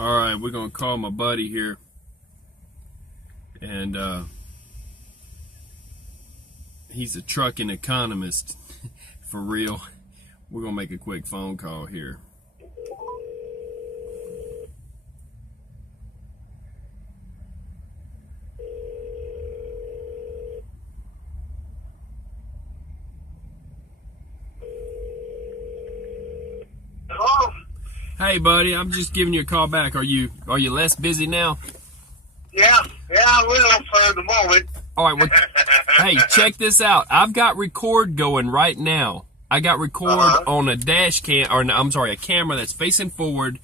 All right, we're gonna call my buddy here, and he's a trucking economist for real. We're gonna make a quick phone call here. Hello? Hey, buddy, I'm just giving you a call back. Are you less busy now? Yeah, a little for the moment. All right, well, hey, check this out. I've got record going right now. I got record on a dash cam, or I'm sorry, a camera that's facing forward.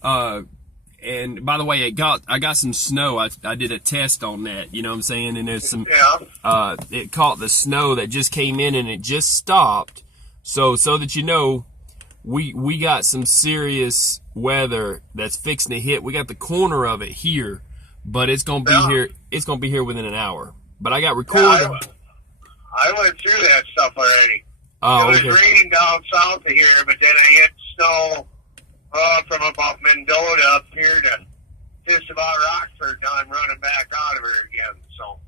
And by the way, I got some snow. I did a test on that. You know what I'm saying? And there's some. Yeah. It caught the snow that just came in and it just stopped. So that you know, we got some serious weather that's fixing to hit. We got the corner of it here, but it's gonna be here. It's gonna be here within an hour. But I got record. Yeah, I went through that stuff already. Oh, it was raining down south of here, but then I hit snow from about Mendota up here to just about Rockford. Now I'm running back out of her again. So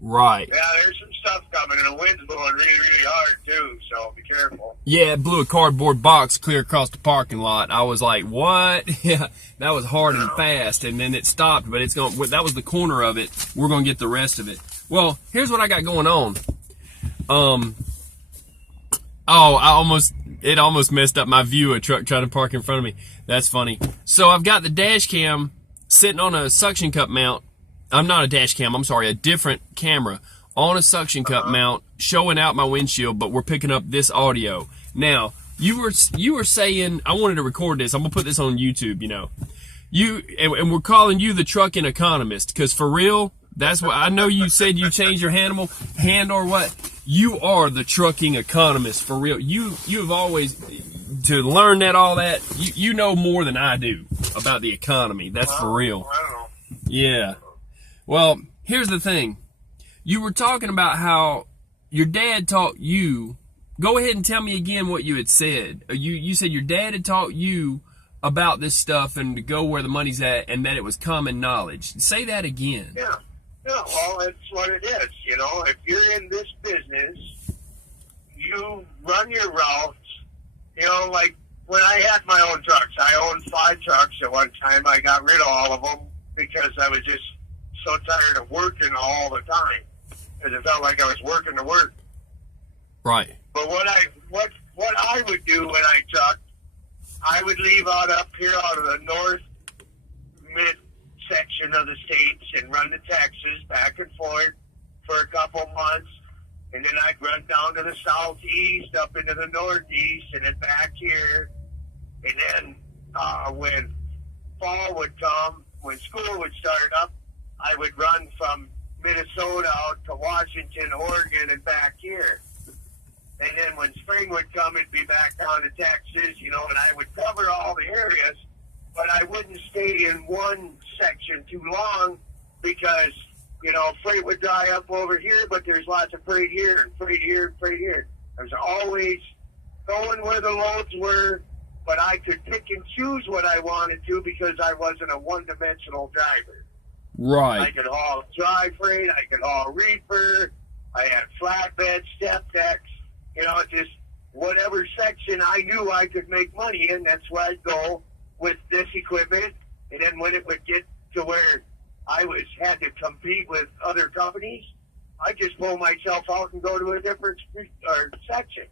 right. yeah, there's some stuff coming, and the wind's blowing really, really hard too. So be careful. Yeah, it blew a cardboard box clear across the parking lot. I was like, "What?" Yeah, that was hard and fast, and then it stopped. But it's going. That was the corner of it. We're gonna get the rest of it. Well, here's what I got going on. It almost messed up my view of a truck trying to park in front of me. That's funny. So I've got the dash cam sitting on a suction cup mount. I'm not a dash cam, I'm sorry, a different camera on a suction cup mount showing out my windshield, but we're picking up this audio. Now, you were saying, I wanted to record this. I'm going to put this on YouTube, you know. And we're calling you the trucking economist, because for real, that's what I know. You said you changed your hand or what? You are the trucking economist for real. You have always to learn all that. You know more than I do about the economy. That's for real. I don't know. Yeah. Well, here's the thing. You were talking about how your dad taught you. Go ahead and tell me again what you had said. You said your dad had taught you about this stuff and to go where the money's at, and that it was common knowledge. Say that again. Yeah. Yeah, well, it's what it is. You know, if you're in this business, you run your routes. You know, like when I had my own trucks, I owned 5 trucks at one time. I got rid of all of them because I was just so tired of working all the time. Because it felt like I was working to work. Right. But what I would do when I trucked, I would leave up here out of the north mid section of the states and run to Texas back and forth for a couple months, and then I'd run down to the southeast, up into the northeast, and then back here. And then when fall would come, when school would start up, I would run from Minnesota out to Washington, Oregon, and back here. And then when spring would come, it'd be back down to Texas, you know, and I would cover all the areas, but I wouldn't stay in one section too long because, you know, freight would dry up over here, but there's lots of freight here and freight here and freight here. I was always going where the loads were, but I could pick and choose what I wanted to because I wasn't a one-dimensional driver. Right. I could haul dry freight, I could haul reefer, I had flatbed, step decks, you know, just whatever section I knew I could make money in, that's where I'd go with this equipment. And then when it would get to where I had to compete with other companies, I just pull myself out and go to a different section.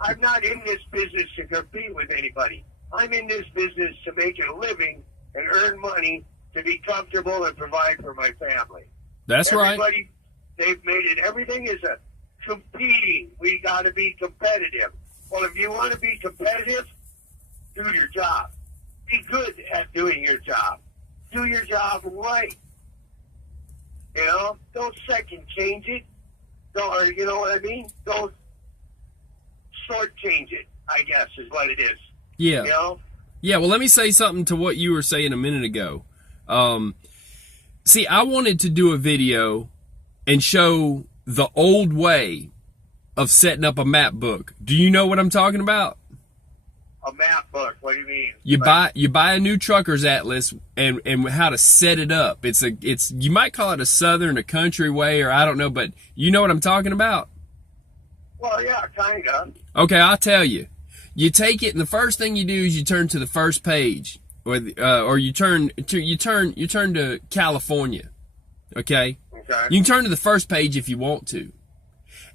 I'm not in this business to compete with anybody. I'm in this business to make a living and earn money to be comfortable and provide for my family. That's right. They've made it, everything is a competing. We got to be competitive. Well, if you want to be competitive, do your job. Be good at doing your job. Do your job right. You know, don't second change it. Or you know what I mean? Don't short change it, I guess is what it is. Yeah. You know? Yeah, well, let me say something to what you were saying a minute ago. See, I wanted to do a video and show the old way of setting up a map book. Do you know what I'm talking about? A map book. What do you mean? You buy a new trucker's atlas and how to set it up. It's you might call it a southern, a country way, or I don't know, but you know what I'm talking about? Well, yeah, kind of. Okay, I'll tell you. You take it, and the first thing you do is you turn to the first page, or you turn to California. Okay? Okay. You can turn to the first page if you want to.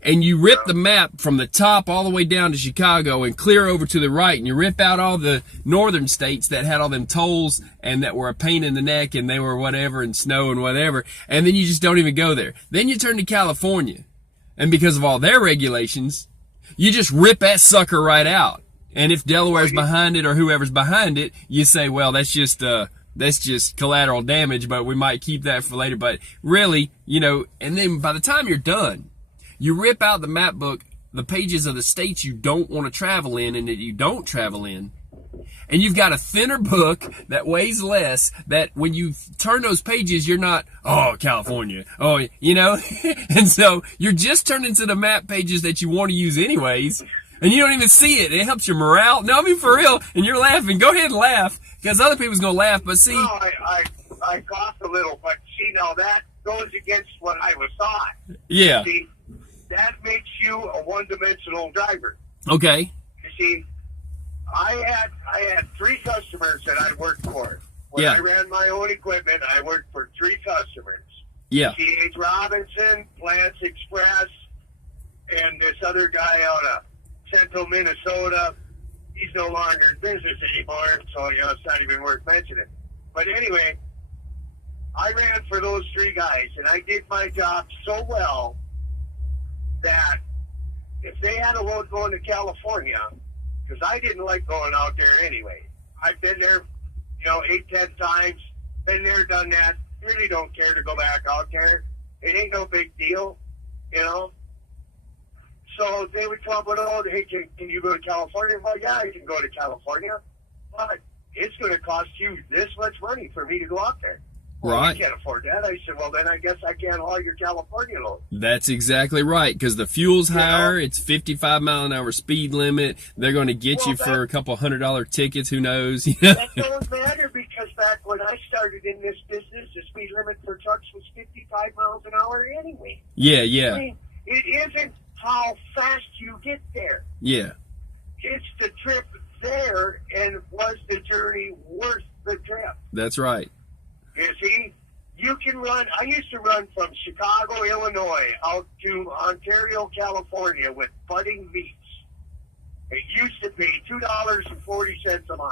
And you rip the map from the top all the way down to Chicago and clear over to the right, and you rip out all the northern states that had all them tolls and that were a pain in the neck and they were whatever and snow and whatever, and then you just don't even go there. Then you turn to California, and because of all their regulations, you just rip that sucker right out. And if Delaware's behind it or whoever's behind it, you say, well, that's just collateral damage, but we might keep that for later. But really, and then by the time you're done, you rip out the map book, the pages of the states you don't want to travel in and that you don't travel in. And you've got a thinner book that weighs less, that when you turn those pages, you're not, oh, California, oh, and so you're just turning to the map pages that you want to use anyways, and you don't even see it. It helps your morale. No, I mean, for real, and you're laughing. Go ahead and laugh, because other people's going to laugh, but see. No, I coughed a little, but see, now that goes against what I was taught. Yeah. See, that makes you a one-dimensional driver. Okay. You see, I had 3 customers that I worked for. When I ran my own equipment, I worked for 3 customers. Yeah. C.H. Robinson, Plants Express, and this other guy out of central Minnesota. He's no longer in business anymore, so it's not even worth mentioning. But anyway, I ran for those 3 guys, and I did my job so well that if they had a load going to California, because I didn't like going out there anyway. I've been there, 8, 10 times, been there, done that, really don't care to go back out there. It ain't no big deal, So they would come up with, oh, hey, can you go to California? Well, yeah, I can go to California, but it's going to cost you this much money for me to go out there. Well, right. You can't afford that. I said, well, then I guess I can't haul your California load. That's exactly right, because the fuel's higher. It's 55-mile-an-hour speed limit. They're going to get you for a couple $100 tickets. Who knows? That doesn't matter, because back when I started in this business, the speed limit for trucks was 55 miles an hour anyway. Yeah, yeah. I mean, it isn't how fast you get there. Yeah. It's the trip there, and was the journey worth the trip? That's right. You see, you can run. I used to run from Chicago, Illinois, out to Ontario, California with budding meats. It used to pay $2.40 a mile.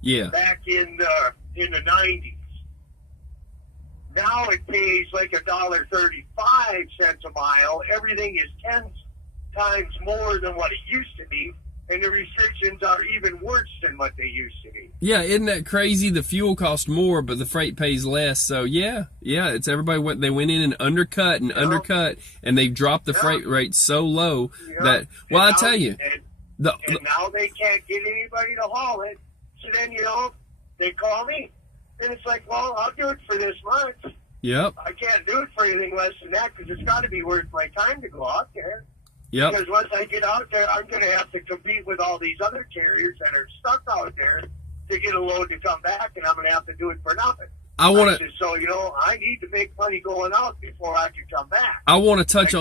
Yeah. Back in the 90s. Now it pays like $1.35 a mile. Everything is 10 times more than what it used to be. And the restrictions are even worse than what they used to be. Yeah, isn't that crazy? The fuel costs more, but the freight pays less. So yeah, it's everybody they went in and undercut, and they've dropped the freight rate so low that. Well, I tell you, and now they can't get anybody to haul it. So then they call me, and it's like, well, I'll do it for this much. Yep. I can't do it for anything less than that, because it's got to be worth my time to go out there. Yep. Because once I get out there, I'm going to have to compete with all these other carriers that are stuck out there to get a load to come back, and I'm going to have to do it for nothing. I need to make money going out before I can come back. I want to touch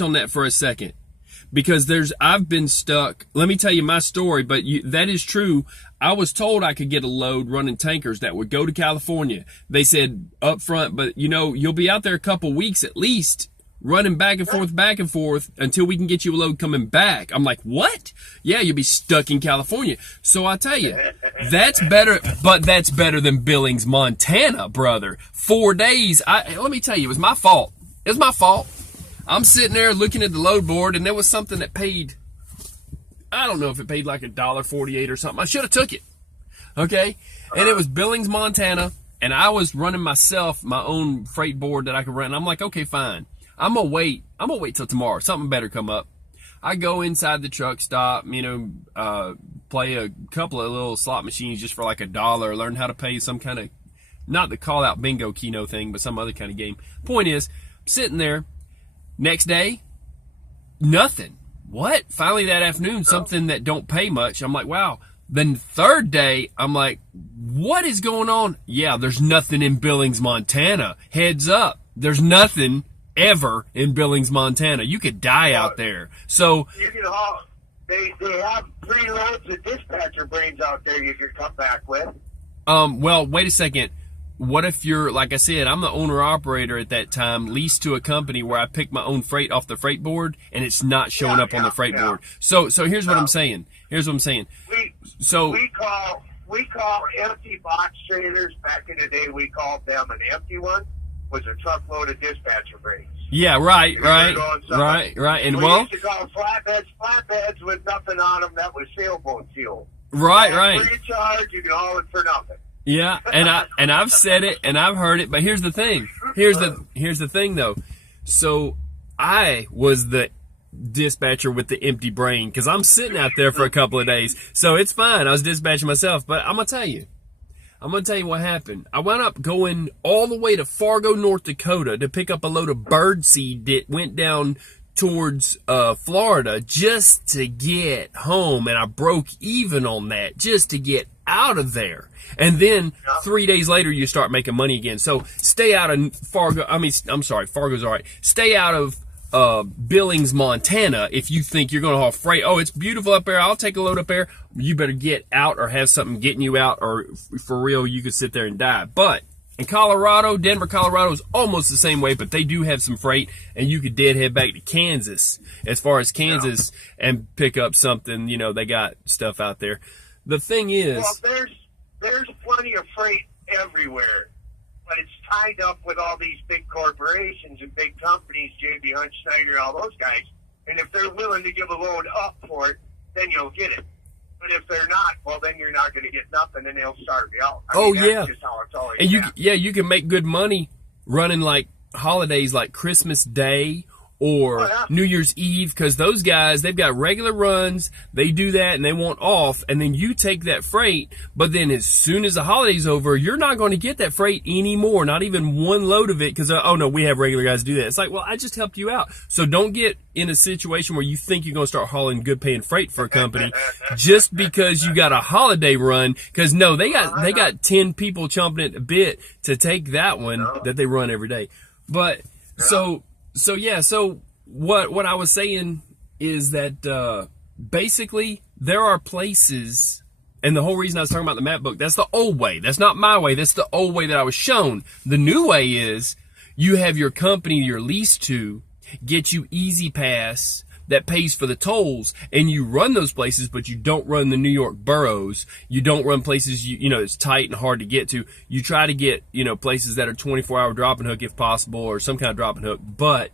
on that for a second, because I've been stuck. Let me tell you my story, but that is true. I was told I could get a load running tankers that would go to California. They said up front, but you'll be out there a couple weeks at least, running back and forth until we can get you a load coming back. I'm like, what? Yeah, you'll be stuck in California. So I tell you, that's better, but that's better than Billings, Montana, brother. 4 days. Let me tell you, it was my fault. It was my fault. I'm sitting there looking at the load board, and there was something that paid, I don't know if it paid like $1.48 or something. I should have took it. Okay? And it was Billings, Montana, and I was running myself, my own freight board that I could run. And I'm like, okay, fine. I'm gonna wait till tomorrow. Something better come up. I go inside the truck stop, play a couple of little slot machines just for like $1, learn how to pay some kind of, not the call out bingo keno thing, but some other kind of game. Point is, I'm sitting there, next day, nothing. what? Finally that afternoon, something that don't pay much. I'm like, wow. Then third day, I'm like, what is going on? Yeah, there's nothing in Billings, Montana. Heads up. There's nothing ever in Billings, Montana. You could die out there. So you can haul. They have 3 loads of dispatcher brains out there you can come back with. Well, wait a second. What if you're, like I said, I'm the owner-operator at that time, leased to a company where I pick my own freight off the freight board, and it's not showing up on the freight board. So here's what I'm saying. We call empty box trailers. Back in the day, we called them an empty one. Was a truckload of dispatcher brains. Yeah, right. And we well, used to call flatbeds with nothing on them. That was sailboat fuel. Right. Free of charge, you can haul it for nothing. Yeah, and I've said it and I've heard it, but here's the thing. Here's the thing though. So I was the dispatcher with the empty brain because I'm sitting out there for a couple of days, so it's fine. I was dispatching myself, but I'm gonna tell you what happened. I wound up going all the way to Fargo, North Dakota to pick up a load of birdseed that went down towards Florida just to get home, and I broke even on that just to get out of there. And then 3 days later, you start making money again. So stay out of Fargo. Fargo's all right. Stay out of Billings, Montana, if you think you're going to haul freight. Oh, it's beautiful up there. I'll take a load up there. You better get out or have something getting you out, or for real, you could sit there and die. But in Colorado, Denver, Colorado is almost the same way, but they do have some freight, and you could head back to Kansas, as far as Kansas, and pick up something. You know, they got stuff out there. The thing is, well, there's plenty of freight everywhere, but it's tied up with all these big corporations and big companies, J.B. Hunt, Schneider, all those guys. And if they're willing to give a load up for it, then you'll get it. But if they're not, well, then you're not going to get nothing, and they'll starve you out. I mean, that's just how it's always and been. you can make good money running like holidays like Christmas Day or New Year's Eve, because those guys, they've got regular runs, they do that and they want off, and then you take that freight, but then as soon as the holiday's over, you're not going to get that freight anymore, not even one load of it, because oh no, we have regular guys do that. It's like, well, I just helped you out. So don't get in a situation where you think you're going to start hauling good paying freight for a company just because you got a holiday run, because no, they got 10 people chomping at the bit to take that one that they run every day. But so what I was saying is that basically there are places, and the whole reason I was talking about the map book, that's the old way. That's not my way. That's the old way that I was shown. The new way is you have your company you're leased to get you Easy Pass that pays for the tolls, and you run those places, but you don't run the New York boroughs. You don't run places, you know, it's tight and hard to get to. You try to get, you know, places that are 24-hour drop and hook if possible, or some kind of drop and hook, but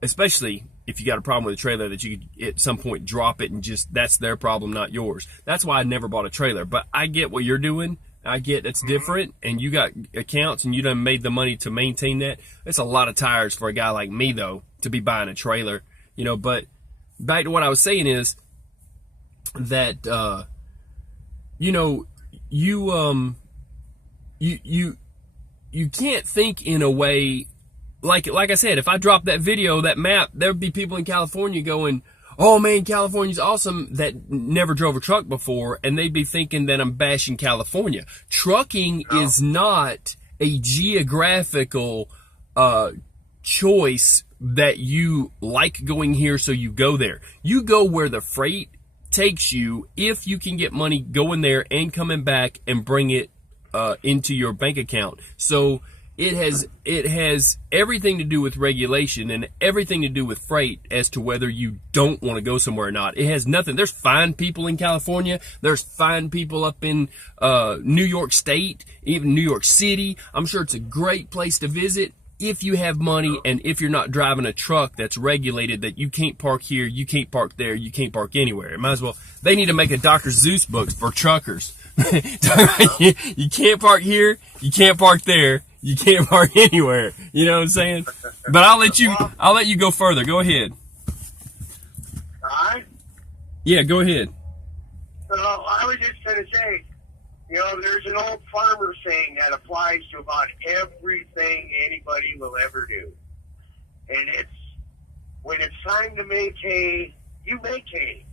especially if you got a problem with a trailer that you could at some point drop it and just, that's their problem, not yours. That's why I never bought a trailer, but I get what you're doing. I get it's different, and you got accounts and you done made the money to maintain that. It's a lot of tires for a guy like me, though, to be buying a trailer, you know. But back to what I was saying is that, you know, you can't think in a way, like I said, if I dropped that video, that map, there'd be people in California going, oh man, California's awesome, that never drove a truck before, and they'd be thinking that I'm bashing California. Trucking is not a geographical choice that you like going here so you go there. You go where the freight takes you if you can get money going there and coming back and bring it into your bank account. So it has everything to do with regulation and everything to do with freight as to whether you don't want to go somewhere or not. It has nothing. There's fine people in California. There's fine people up in New York State, even New York City. I'm sure it's a great place to visit if you have money and if you're not driving a truck that's regulated, that you can't park here, you can't park there, you can't park anywhere. It might as well, they need to make a Dr. Seuss book for truckers. You can't park here, you can't park there, you can't park anywhere. You know what I'm saying? But I'll let you go further. Go ahead. Alright? Yeah, go ahead. So I was just going to say, you know, there's an old farmer saying that applies to about everything anybody will ever do. And it's, when it's time to make hay, You make hay.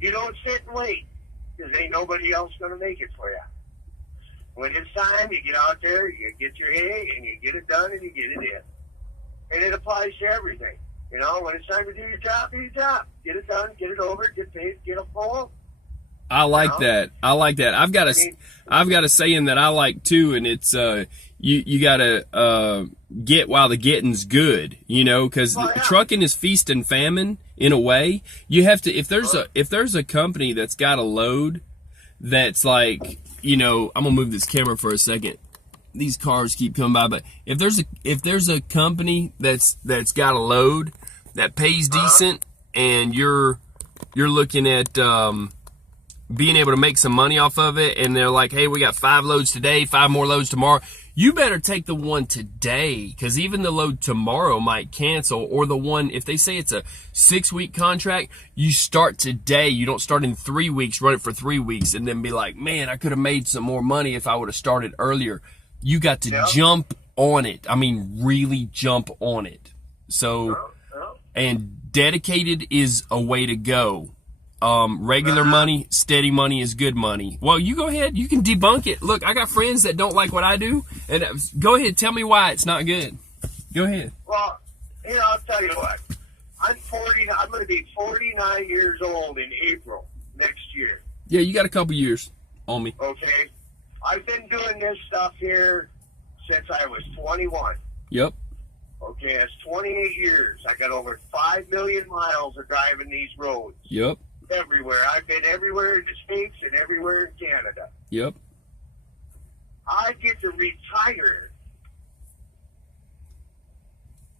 You don't sit and wait, because ain't nobody else going to make it for you. When it's time, you get out there, you get your hay, and you get it done, and you get it in. And it applies to everything. You know, when it's time to do your job, do your job. Get it done, get it over, get paid, get a full. I like that. I like that. I've got a saying that I like too, and it's you gotta get while the getting's good. You know, because trucking is feast and famine in a way. You have to if there's a company that's got a load that's like, you know, I'm gonna move this camera for a second. These cars keep coming by, but if there's a company that's got a load that pays decent, and you're looking at being able to make some money off of it, and they're like, hey, we got 5 loads today, 5 more loads tomorrow, you better take the one today, because even the load tomorrow might cancel, or the one, if they say it's a 6-week contract, you start today. You don't start in 3 weeks, run it for 3 weeks, and then be like, man, I could have made some more money if I would have started earlier. You got to jump on it. I mean, really jump on it. So, and dedicated is a way to go. Regular money, steady money is good money. Well, you go ahead. You can debunk it. Look, I got friends that don't like what I do. And go ahead. Tell me why it's not good. Go ahead. Well, you know, I'll tell you what. I'm going to be 49 years old in April next year. Yeah, you got a couple years on me. Okay. I've been doing this stuff here since I was 21. Yep. Okay, that's 28 years. I got over 5 million miles of driving these roads. Yep. Everywhere. I've been everywhere in the States and everywhere in Canada. Yep. I get to retire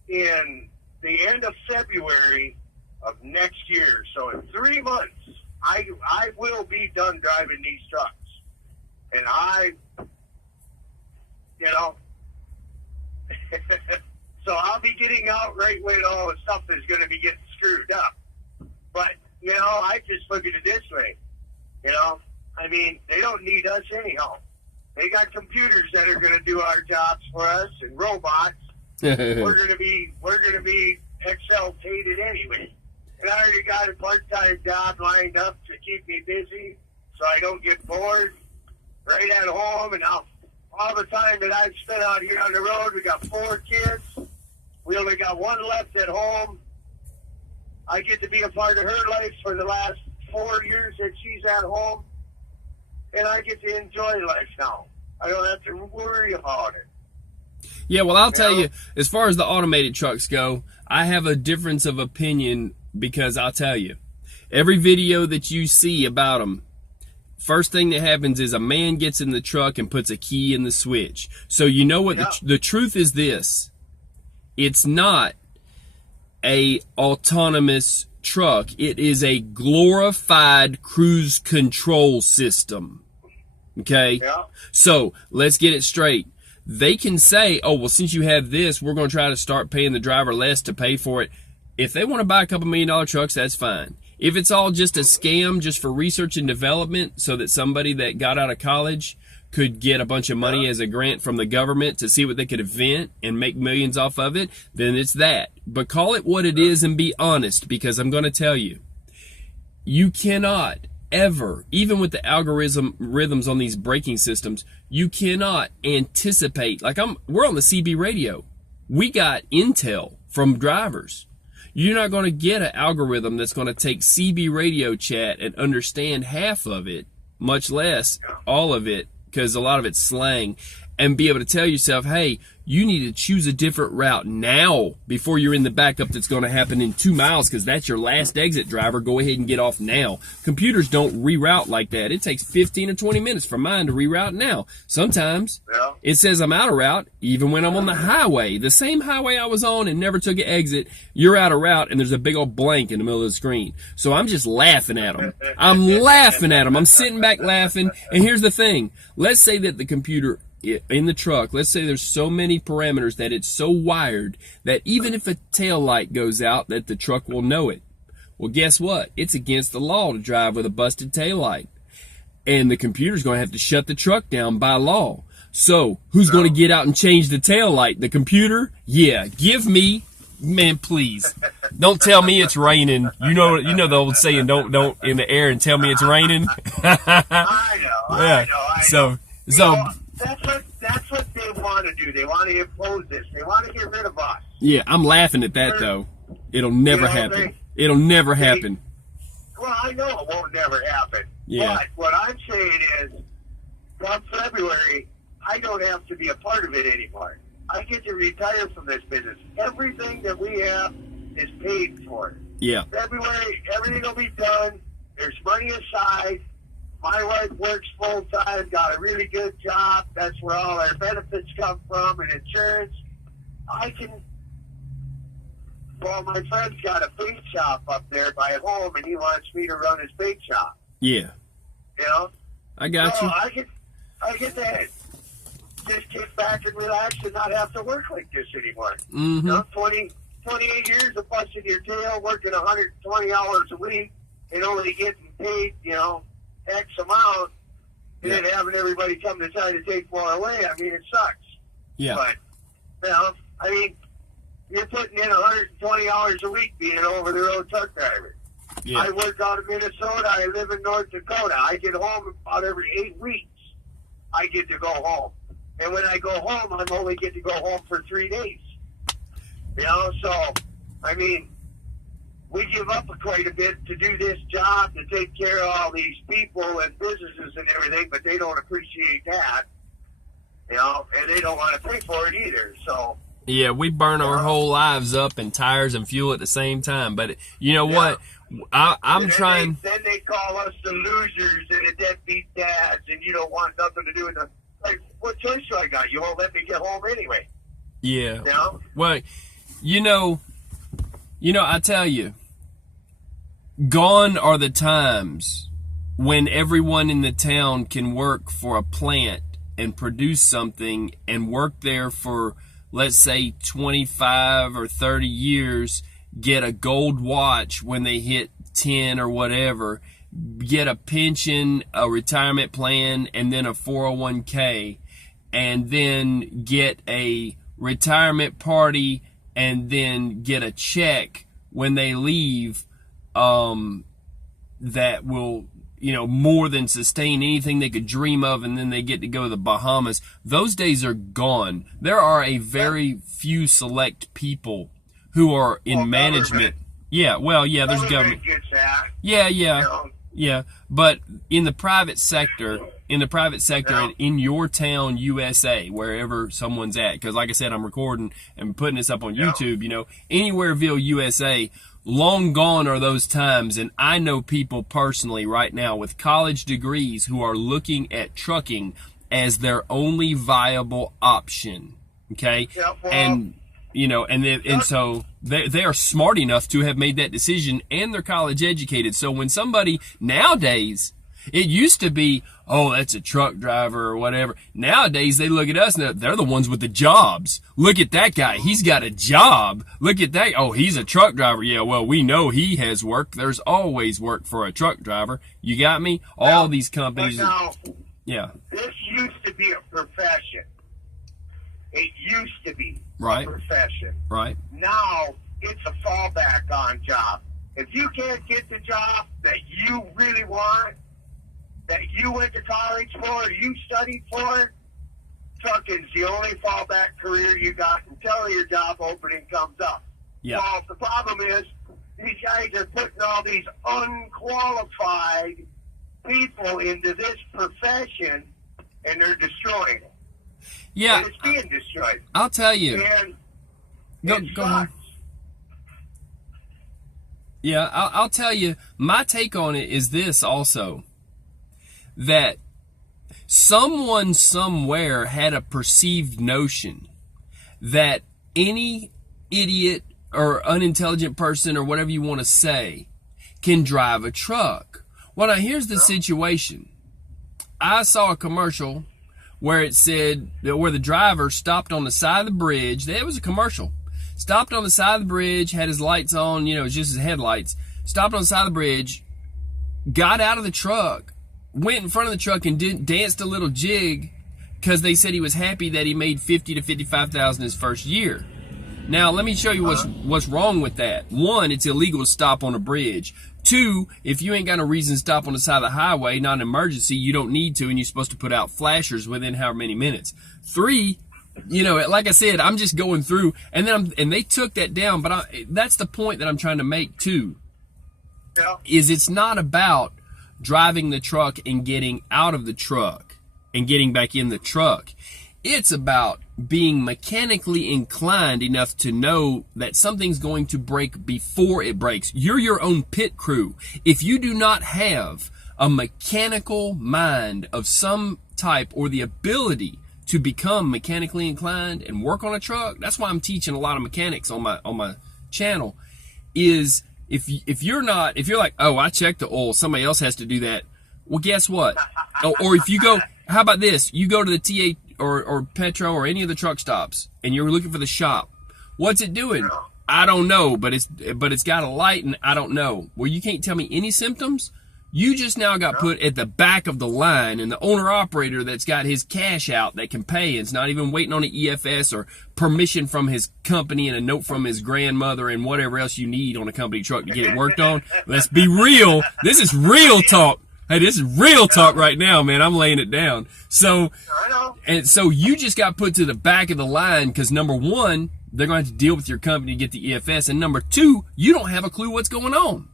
in the end of February of next year. So in 3 months, I will be done driving these trucks. And so I'll be getting out right when all the stuff is going to be getting screwed up. But, you know, I just look at it this way. You know, I mean, they don't need us anyhow. They got computers that are going to do our jobs for us, and robots. We're going to be Excel pated anyway. And I already got a part-time job lined up to keep me busy so I don't get bored right at home. And all the time that I've spent out here on the road, we got 4 kids. We only got 1 left at home. I get to be a part of her life for the last 4 years that she's at home. And I get to enjoy life now. I don't have to worry about it. Yeah, well, I'll tell you, as far as the automated trucks go, I have a difference of opinion, because I'll tell you, every video that you see about them, first thing that happens is a man gets in the truck and puts a key in the switch. So you know what the truth is this. It's not a autonomous truck. It is a glorified cruise control system. Okay? Yeah. So let's get it straight. They can say, oh, well, since you have this, we're going to try to start paying the driver less to pay for it. If they want to buy a couple $1 million trucks, that's fine. If it's all just a scam just for research and development so that somebody that got out of college could get a bunch of money as a grant from the government to see what they could invent and make millions off of it, then it's that. But call it what it is and be honest, because I'm going to tell you, you cannot ever, even with the algorithms on these braking systems, you cannot anticipate. Like we're on the CB radio. We got intel from drivers. You're not going to get an algorithm that's going to take CB radio chat and understand half of it, much less all of it, because a lot of it's slang, and be able to tell yourself, hey, you need to choose a different route now before you're in the backup that's going to happen in 2 miles, because that's your last exit, driver. Go ahead and get off now. Computers don't reroute like that. It takes 15 or 20 minutes for mine to reroute now. Sometimes it says I'm out of route, even when I'm on the highway. The same highway I was on and never took an exit, you're out of route, and there's a big old blank in the middle of the screen. So I'm just laughing at them. I'm laughing at them. I'm sitting back laughing. And here's the thing. Let's say that the computer in the truck, let's say there's so many parameters that it's so wired that even if a tail light goes out, that the truck will know it. Well, guess what? It's against the law to drive with a busted tail light. And the computer's going to have to shut the truck down by law. So who's going to get out and change the tail light? The computer? Yeah, give me Man, please. Don't tell me it's raining. You know the old saying, don't in the air and tell me it's raining. I know. So that's what they want to do. They want to impose this. They want to get rid of us. yeah, I'm laughing at that though. It'll never happen. It'll never happen. Well, I know it won't never happen. Yeah. But what I'm saying is, come February, I don't have to be a part of it anymore. I get to retire from this business. Everything that we have is paid for. Yeah. February, everything will be done. There's money aside. My wife works full time, got a really good job. That's where all our benefits come from and insurance. Well, my friend's got a bait shop up there by home, and he wants me to run his bait shop. Yeah. You know? I got so you. I get to just kick back and relax and not have to work like this anymore. Mm-hmm. You know, 28 years of busting your tail, working 120 hours a week, and only getting paid, X amount, and then having everybody come decide to take more away. I mean, it sucks. Yeah. But, you're putting in 120 hours a week being an over-the-road truck driver. Yeah. I work out of Minnesota. I live in North Dakota. I get home about every 8 weeks. I get to go home. And when I go home, I'm only get to go home for 3 days. So, I mean, we give up quite a bit to do this job, to take care of all these people and businesses and everything, but they don't appreciate that, and they don't want to pay for it either, so. Yeah, we burn our whole lives up in tires and fuel at the same time, but you know what? I'm trying. Then they call us the losers and the deadbeat dads, and you don't want nothing to do with them. Like, what choice do I got? You won't let me get home anyway. Yeah. Well, I tell you, gone are the times when everyone in the town can work for a plant and produce something and work there for, let's say, 25 or 30 years, get a gold watch when they hit 10 or whatever, get a pension, a retirement plan, and then a 401k, and then get a retirement party, and then get a check when they leave, that will, more than sustain anything they could dream of, and then they get to go to the Bahamas. Those days are gone. There are a very few select people who are in management. Yeah, there's government. Gets that. Yeah. But in the private sector, and in your town, USA, wherever someone's at, because like I said, I'm recording and putting this up on YouTube, anywhereville, USA, long gone are those times. And I know people personally right now with college degrees who are looking at trucking as their only viable option. Okay. Yeah, well, and so they are smart enough to have made that decision, and they're college educated. So when somebody nowadays, it used to be, oh, that's a truck driver or whatever. Nowadays, they look at us and they're the ones with the jobs. Look at that guy. He's got a job. Look at that. Oh, he's a truck driver. Yeah, well, we know he has work. There's always work for a truck driver. You got me? All these companies. Now, this used to be a profession. It used to be a profession. Right. Now, it's a fallback on job. If you can't get the job that you really want, that you went to college for, you studied for, trucking's the only fallback career you got until your job opening comes up. Yeah. Well, the problem is, these guys are putting all these unqualified people into this profession, and they're destroying it. Yeah. And it's being destroyed. I'll tell you. And Go on. Yeah, I'll tell you, my take on it is this also, that someone somewhere had a perceived notion that any idiot or unintelligent person or whatever you want to say can drive a truck. Well, now here's the situation. I saw a commercial where it said, where the driver stopped on the side of the bridge. It was a commercial. Stopped on the side of the bridge, had his lights on, it was just his headlights. Stopped on the side of the bridge, got out of the truck, went in front of the truck and danced a little jig because they said he was happy that he made $50,000 to $55,000 his first year. Now, let me show you what's wrong with that. One, it's illegal to stop on a bridge. Two, if you ain't got no reason to stop on the side of the highway, not an emergency, you don't need to, and you're supposed to put out flashers within however many minutes. Three, you know, like I said, I'm just going through, and they took that down, but that's the point that I'm trying to make too. Yeah. Is it's not about driving the truck and getting out of the truck and getting back in the truck. It's about being mechanically inclined enough to know that something's going to break before it breaks. You're your own pit crew. If you do not have a mechanical mind of some type or the ability to become mechanically inclined and work on a truck, that's why I'm teaching a lot of mechanics on my channel, is if you're like, oh, I checked the oil, somebody else has to do that. Well, guess what? Or if you go, how about this? You go to the TA or Petro or any of the truck stops and you're looking for the shop. What's it doing? I don't know, but it's got a light and I don't know. Well, you can't tell me any symptoms. You just now got put at the back of the line, and the owner-operator that's got his cash out that can pay, and it's not even waiting on an EFS or permission from his company and a note from his grandmother and whatever else you need on a company truck to get it worked on. Let's be real. This is real talk. Hey, this is real talk right now, man. I'm laying it down. So you just got put to the back of the line because, number one, they're going to have to deal with your company to get the EFS, and number two, you don't have a clue what's going on.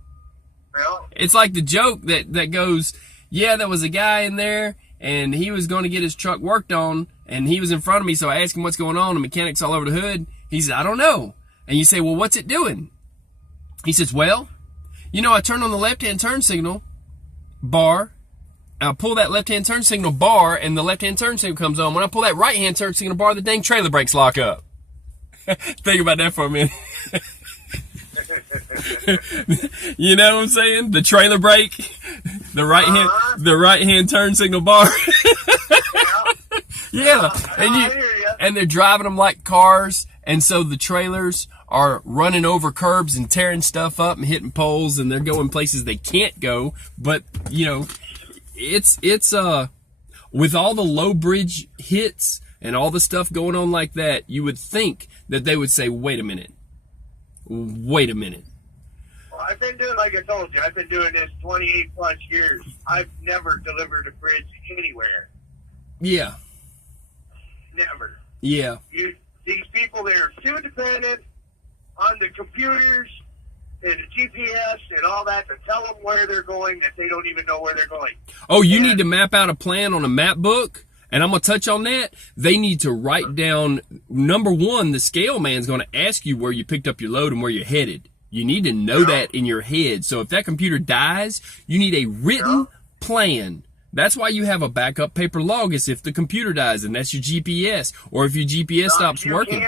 It's like the joke that goes, yeah, there was a guy in there and he was going to get his truck worked on and he was in front of me, so I asked him what's going on. The mechanic's all over the hood. He said, I don't know. And you say, well, what's it doing? He says, well, you know, I turned on the left-hand turn signal bar. I pull that left-hand turn signal bar and the left-hand turn signal comes on. When I pull that right-hand turn signal bar, the dang trailer brakes lock up. Think about that for a minute. You know what I'm saying? The trailer brake, the right hand turn signal bar. Yeah, and they're driving them like cars, and so the trailers are running over curbs and tearing stuff up and hitting poles, and they're going places they can't go. But you know, it's with all the low bridge hits and all the stuff going on like that, you would think that they would say, wait a minute. Well, I've been doing, like I told you, I've been doing this 28 plus years. I've never delivered a bridge anywhere. Yeah. Never. Yeah. These people, they're too dependent on the computers and the GPS and all that to tell them where they're going that they don't even know where they're going. Oh, you need to map out a plan on a map book? And I'm going to touch on that. They need to write down, number one, the scale man's going to ask you where you picked up your load and where you're headed. You need to know that in your head. So if that computer dies, you need a written plan. That's why you have a backup paper log, is if the computer dies, and that's your GPS. Or if your GPS stops working.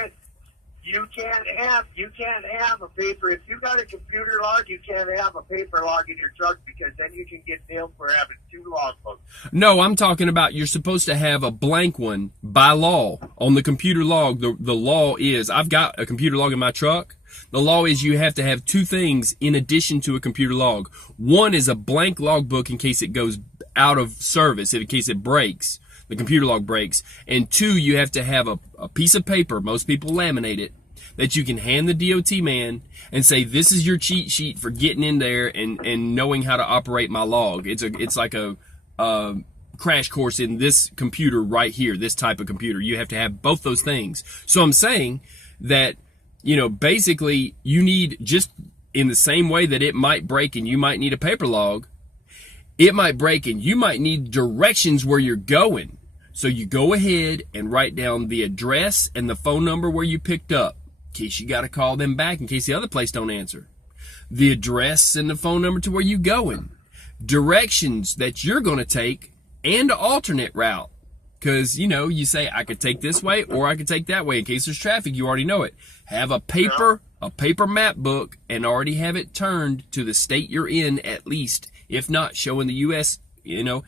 You can't have a paper. If you got a computer log, you can't have a paper log in your truck, because then you can get nailed for having two logbooks. No, I'm talking about you're supposed to have a blank one by law on the computer log. The law is, I've got a computer log in my truck. The law is you have to have two things in addition to a computer log. One is a blank logbook in case it goes out of service, in case it breaks, the computer log breaks. And two, you have to have a piece of paper, most people laminate it, that you can hand the DOT man and say, this is your cheat sheet for getting in there and knowing how to operate my log. It's like a crash course in this computer right here, this type of computer. You have to have both those things. So I'm saying that, you know, basically you need, just in the same way that it might break and you might need a paper log, it might break and you might need directions where you're going. So you go ahead and write down the address and the phone number where you picked up, in case you got to call them back in case the other place don't answer. The address and the phone number to where you going. Directions that you're going to take and an alternate route. Because, you know, you say, I could take this way or I could take that way. In case there's traffic, you already know it. Have a paper map book and already have it turned to the state you're in at least. If not, show in the U.S., you know,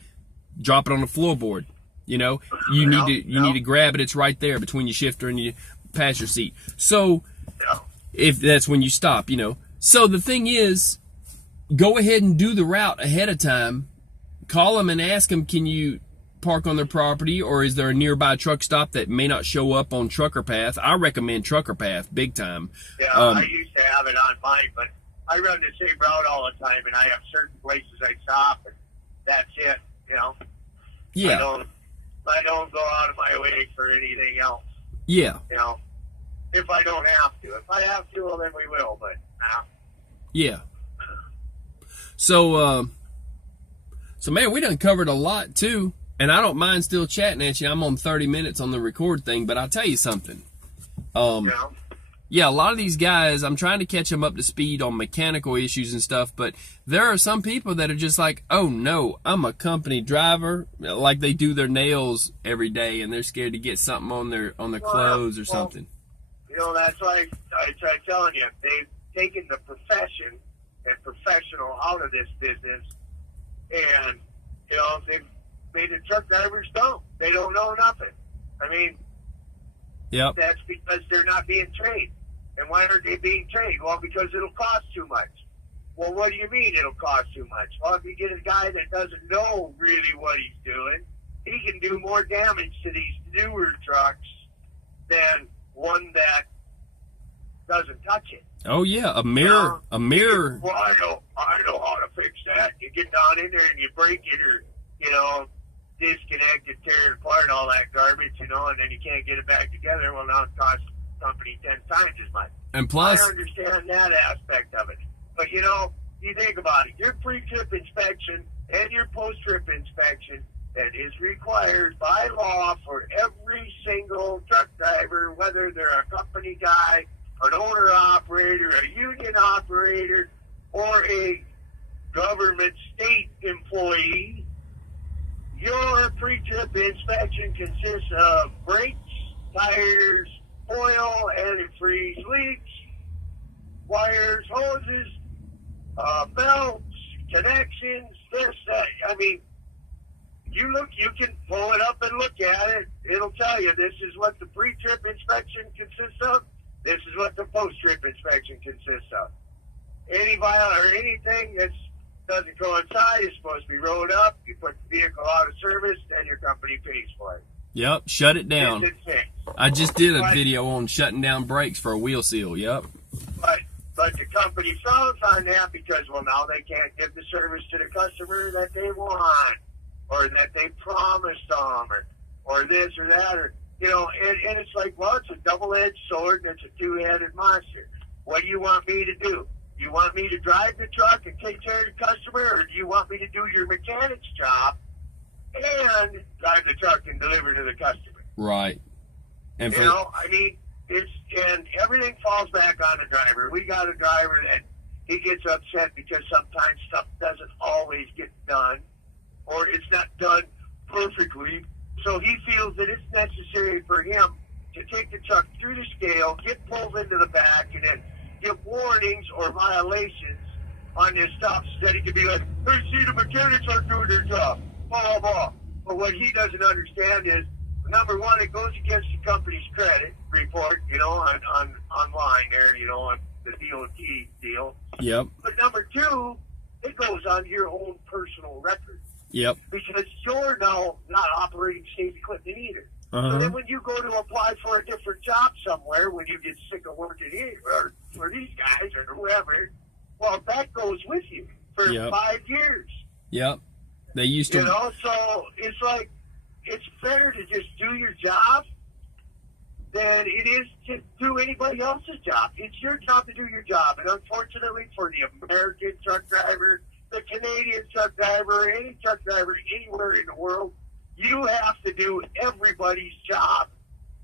drop it on the floorboard. You know, you need to grab it. It's right there between your shifter and your passenger seat. So if that's when you stop, you know. So the thing is, go ahead and do the route ahead of time. Call them and ask them, can you park on their property, or is there a nearby truck stop that may not show up on Trucker Path? I recommend Trucker Path big time. Yeah, I used to have it on mine, but I run the same route all the time, and I have certain places I stop, and that's it. You know. Yeah. I don't go out of my way for anything else. Yeah. You know, if I don't have to. If I have to, well, then we will. But yeah. So, man, we done covered a lot too, and I don't mind still chatting at you. I'm on 30 minutes on the record thing, but I'll tell you something. Yeah, a lot of these guys, I'm trying to catch them up to speed on mechanical issues and stuff, but there are some people that are just like, oh no, I'm a company driver, like they do their nails every day, and they're scared to get something on their clothes or something. You know, that's why I try telling you, they've taken the profession and professional out of this business, and, you know, they've made the truck drivers dumb. They don't know nothing. I mean, yep. That's because they're not being trained. And why aren't they being trained? Well, because it'll cost too much. Well, what do you mean it'll cost too much? Well, if you get a guy that doesn't know really what he's doing, he can do more damage to these newer trucks than one that doesn't touch it. Oh yeah, a mirror. Well, I know how to fix that. You get down in there and you break it, or you know, disconnect it, tear it apart, all that garbage, you know, and then you can't get it back together. Well, now it costs the company 10 times as much. And plus, I understand that aspect of it, but you know, you think about it. Your pre-trip inspection and your post-trip inspection that is required by law for every single truck driver, whether they're a company guy, an owner-operator, a union operator, or a government state employee. Your pre-trip inspection consists of brakes, tires, oil, antifreeze, leaks, wires, hoses, belts, connections, this, that. I mean, you can pull it up and look at it. It'll tell you this is what the pre-trip inspection consists of. This is what the post-trip inspection consists of. Anything that doesn't coincide is supposed to be rolled up. You put the vehicle out of service, then your company pays for it. Yep, shut it down. It's insane. I just did a video on shutting down brakes for a wheel seal. Yep. But the company frowns on that because, well, now they can't give the service to the customer that they want, or that they promised them, or this or that, or you know, and it's like, well, it's a double-edged sword and it's a two-headed monster. What do you want me to do? You want me to drive the truck and take care of the customer, or do you want me to do your mechanic's job and drive the truck and deliver to the customer? Right. And you know, I mean, and everything falls back on the driver. We got a driver that he gets upset because sometimes stuff doesn't always get done, or it's not done perfectly. So he feels that it's necessary for him to take the truck through the scale, get pulled into the back, and then get warnings or violations on this stuff so that he can be like, hey, see, the mechanics aren't doing their job, blah, blah, blah. But what he doesn't understand is, number one, it goes against the company's credit report, you know, online there, you know, on the DOT deal. Yep. But number two, it goes on your own personal record. Yep. Because you're now not operating safe equipment either. So then when you go to apply for a different job somewhere, when you get sick of working here, or for these guys or whoever, well, that goes with you for 5 years. Yep. They used to. You know, so it's like, it's better to just do your job than it is to do anybody else's job. It's your job to do your job. And unfortunately for the American truck driver, the Canadian truck driver, any truck driver anywhere in the world, you have to do everybody's job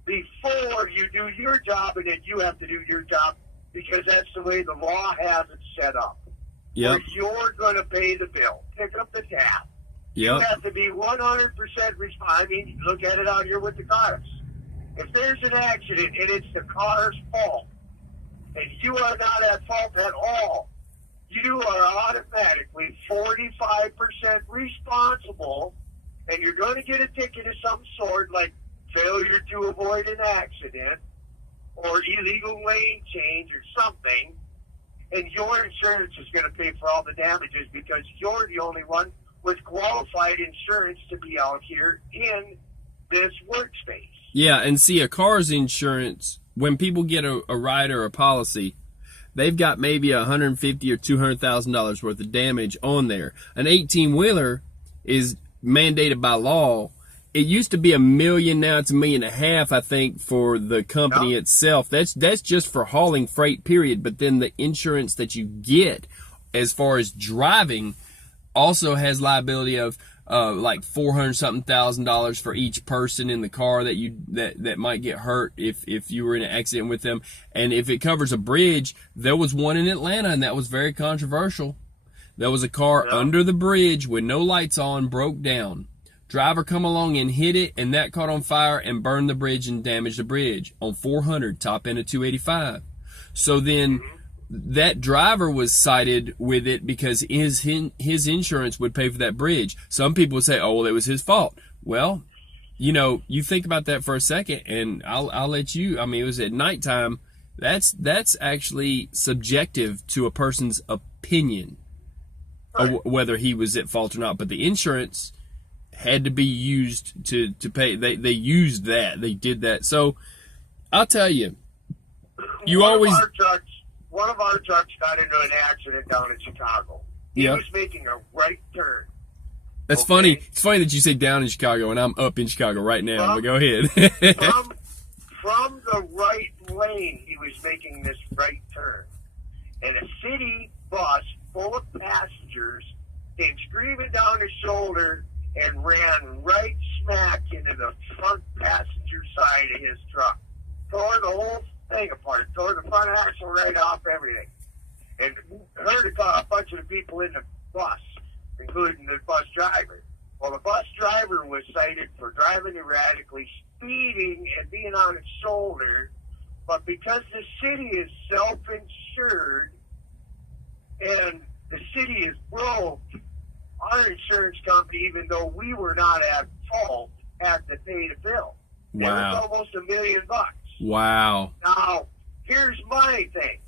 before you do your job, and then you have to do your job because that's the way the law has it set up. Yep. Where you're going to pay the bill, pick up the tab. Yep. You have to be 100% responsible. I mean, look at it out here with the cars. If there's an accident and it's the car's fault, and you are not at fault at all, you are automatically 45% responsible, and you're going to get a ticket of some sort, like failure to avoid an accident or illegal lane change or something, and your insurance is going to pay for all the damages because you're the only one with qualified insurance to be out here in this workspace. Yeah, and see, a car's insurance, when people get a ride or a policy, they've got maybe $150,000 or $200,000 worth of damage on there. An 18-wheeler is mandated by law. It used to be $1 million, now it's $1.5 million, I think, for the company itself. That's just for hauling freight, period. But then the insurance that you get as far as driving also has liability of like $400,000 for each person in the car that might get hurt if you were in an accident with them. And if it covers a bridge, there was one in Atlanta, and that was very controversial. There was a car under the bridge with no lights on, broke down. Driver come along and hit it, and that caught on fire and burned the bridge and damaged the bridge on 400, top end of 285. So then that driver was cited with it because his insurance would pay for that bridge. Some people would say, oh, well, it was his fault. Well, you know, you think about that for a second, and I'll let you, I mean, it was at nighttime. That's actually subjective to a person's opinion of whether he was at fault or not. But the insurance had to be used to pay. They used that. They did that. So I'll tell you, one of our trucks got into an accident down in Chicago. He was making a right turn. That's funny. It's funny that you say down in Chicago, and I'm up in Chicago right now. But go ahead. from the right lane, he was making this right turn, and a city bus full of passengers came screaming down his shoulder and ran right smack into the front passenger side of his truck. Tore the whole thing apart. Tore the front axle right off, everything. And hurt a bunch of the people in the bus, including the bus driver. Well, the bus driver was cited for driving erratically, speeding, and being on his shoulder. But because the city is self-insured and the city is broke, our insurance company, even though we were not at fault, had to pay the bill. Wow. It was almost $1 million. Wow. Now, here's my thing.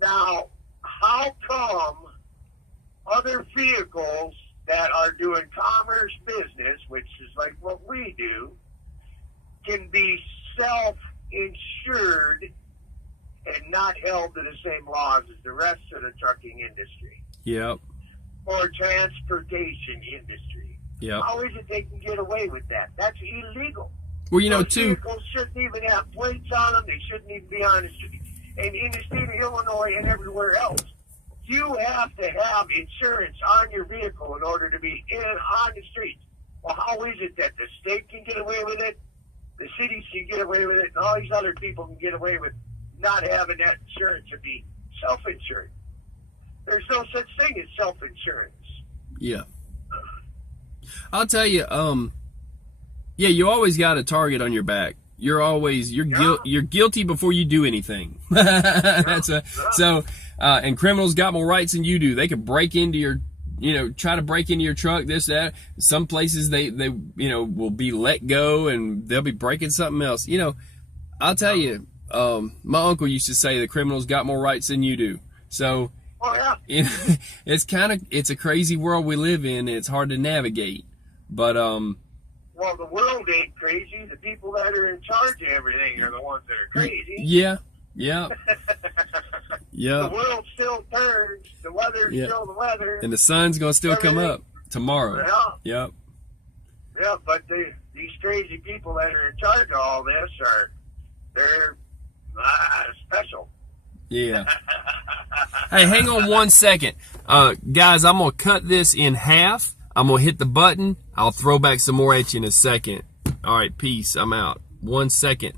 Now, how come other vehicles that are doing commerce business, which is like what we do, can be self-insured and not held to the same laws as the rest of the trucking industry? Yep. Or transportation industry. Yep. How is it they can get away with that? That's illegal. Well, you know, those vehicles shouldn't even have plates on them. They shouldn't even be on the street. And in the state of Illinois and everywhere else, you have to have insurance on your vehicle in order to be on the streets. Well, how is it that the state can get away with it, the cities can get away with it, and all these other people can get away with not having that insurance to be self-insured? There's no such thing as self-insurance. Yeah. I'll tell you, yeah, you always got a target on your back. You're guilty before you do anything. And criminals got more rights than you do. They could break into your, try to break into your truck, this, that. Some places they will be let go and they'll be breaking something else. I'll tell you, my uncle used to say the criminals got more rights than you do. So, it's a crazy world we live in. It's hard to navigate, but, well, the world ain't crazy. The people that are in charge of everything are the ones that are crazy. Yeah. The world still turns. The weather's still the weather. And the sun's going to still come up tomorrow. Yeah. Yeah, but these crazy people that are in charge of all this they're special. Yeah. Hey, hang on 1 second. Guys, I'm going to cut this in half. I'm going to hit the button. I'll throw back some more at you in a second. All right, peace. I'm out. 1 second.